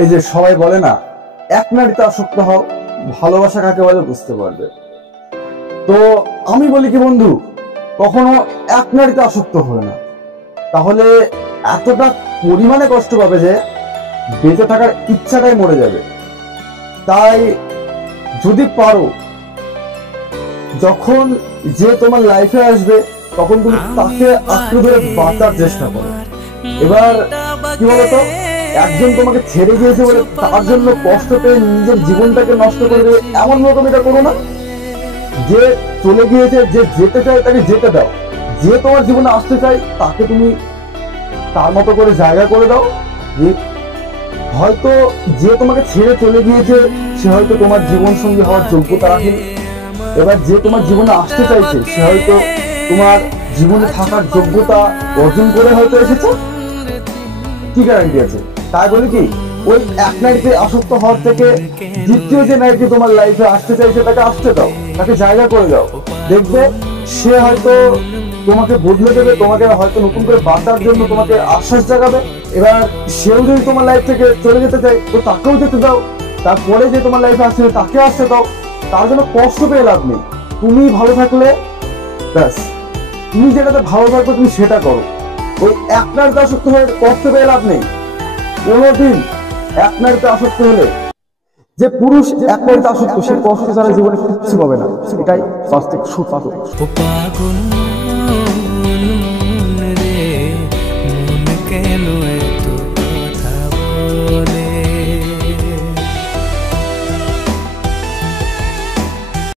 এই যে সবাই বলে না, এক নারীতে আসক্ত হও, ভালোবাসা কাকে বলে বুঝতে পারবে। তো আমি বলি কি বন্ধু, কখনো এক নারীতে আসক্ত হয় না, তাহলে এতটা পরিমাণে কষ্ট পাবে যে বেঁচে থাকার ইচ্ছাটাই মরে যাবে। তাই যদি পারো, যখন যে তোমার লাইফে আসবে তখন তুমি তাকে আঁকড়ে ধরে বাঁচার চেষ্টা করো। এবার কি বলতো, একজন তোমাকে ছেড়ে গিয়েছে বলে তার জন্য কষ্ট পেয়ে নিজের জীবনটাকে নষ্ট করে দেবে, এমন রকম এটা করো না। যে চলে গিয়েছে, যে যেতে চায় তাকে যেতে দাও, যে তোমার জীবনে আসতে চায় তাকে তুমি তার মতো করে জায়গা করে দাও। যে হয়তো যে তোমাকে ছেড়ে চলে গিয়েছে সে হয়তো তোমার জীবন সঙ্গী হওয়ার যোগ্যতা রাখেনি, এবার যে তোমার জীবনে আসতে চাইছে সে হয়তো তোমার জীবনে থাকার যোগ্যতা অর্জন করে হয়তো এসেছে, কি গ্যারান্টি আছে? তাই বলি কি, ওই এক নারীতে আসক্ত হওয়ার থেকে দ্বিতীয় যে নারীটি তোমার লাইফে আসতে চাইছে তাকে আসতে দাও, তাকে জায়গা করে দাও। দেখবে সে হয়তো তোমাকে বদলে দেবে, তোমাকে হয়তো নতুন করে বাঁচার জন্য তোমাকে আশ্বাস জাগাবে। এবার সেও যদি তোমার লাইফ থেকে চলে যেতে চায় তো তাকেও যেতে দাও, তারপরে যে তোমার লাইফে আসছে তাকে আসতে দাও। তার জন্য কষ্ট পেয়ে লাভ নেই, তুমি ভালো থাকলে ব্যাস, তুমি যেটাতে ভালো থাকবে তুমি সেটা করো। ওই এক নারীতে আসক্ত হয়ে কষ্ট পেয়ে লাভ নেই। কোনোদিন এক নারীতে আসক্ত হলে, যে পুরুষ এক নারীতে আসক্ত সে কষ্ট ছাড়া জীবনে কিচ্ছু পাবে না, এটাই বাস্তব সত্য।